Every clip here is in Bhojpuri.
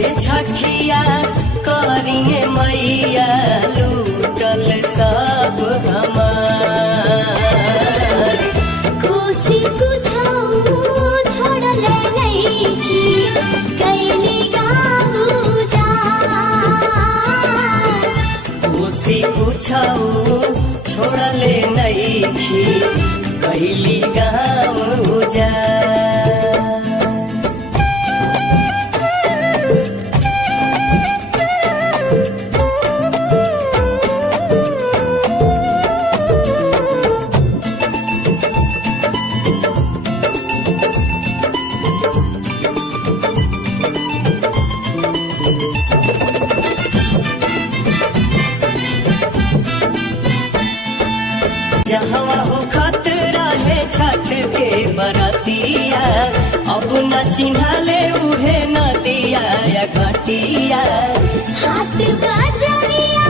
कैसे छठिया करिए मैया लूटल सब हमार। कोसी कुछो छोड़ले नइखी कैली गाँव उजाड़। कोसी कुछो छोड़ले नइखी कैली गाँव उजाड़। जहाँ हो खतरा है छठ के बरतिया, अब न चिन्हाले उहे नदिया या घटिया। हाट बजरिया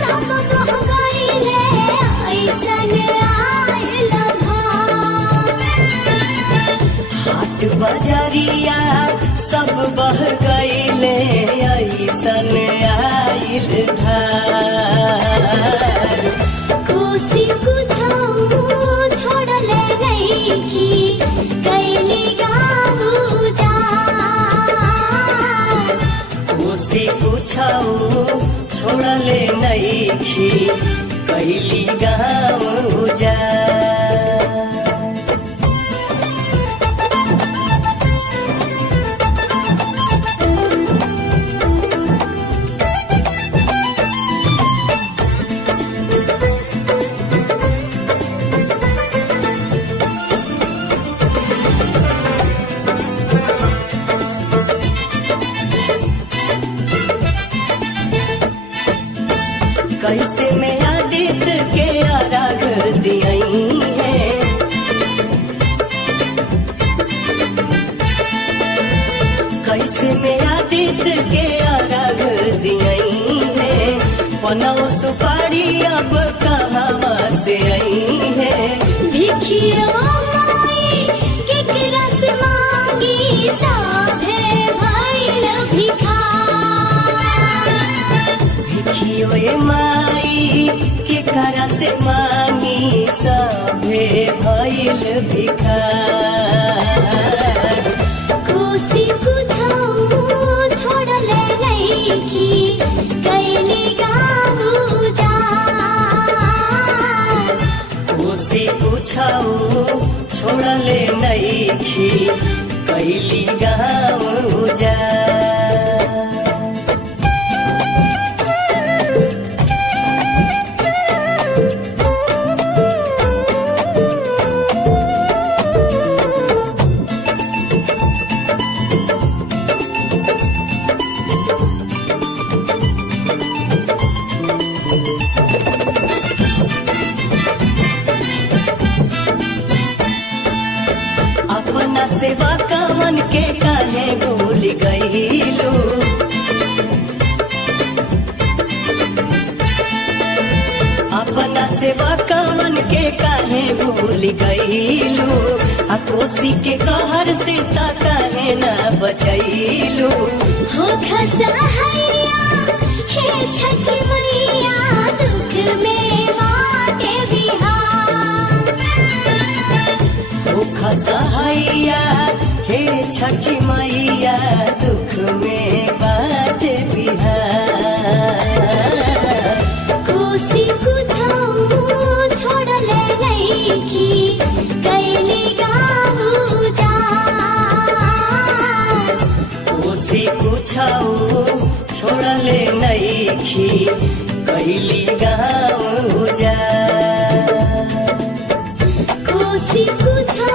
सब बह गइले ऐसन आइल भार। हाट बजरिया सब बह गइले ऐसन आइल धार। कोसी कुछो छोड़ले नइखी कैली गाँव उजाड़। कोसी कुछो छोड़ले नइखी कैली गाँव उजाड़। कैसे में आदित्य के अर्घ दियई है, कैसे में आदित्य के अर्घ दियई है। पनौ सुपारी अब कहाँ से आई है। भिखियो माई केकरा से मांगी साभे भइल भिखार। भिखियो माई केकरा से मांगी सभे भइल भिखार। कोसी कुछो छोड़ले नइखी कैली गाँव उजाड़। कोसी कुछो छोड़ले नइखी कैली गाँव उजाड़। अपना सेवा कामन के काहे भूल गईलू। अपना सेवा कामन के काहे भूल गईलू। आ कोसी के कहर से ता काहे न बचैलू। हो खसहैया हे छठ मैया दुख में बाटे बिहार। ओ खसहैया हे छठी मैया दुख में बाट बिहार। कोसी कुछो छोड़ले नइखी कैली गाँव उजाड़। कोसी कुछो छोड़ले नइखी कैली गाँव उजाड़। कोसी कुछो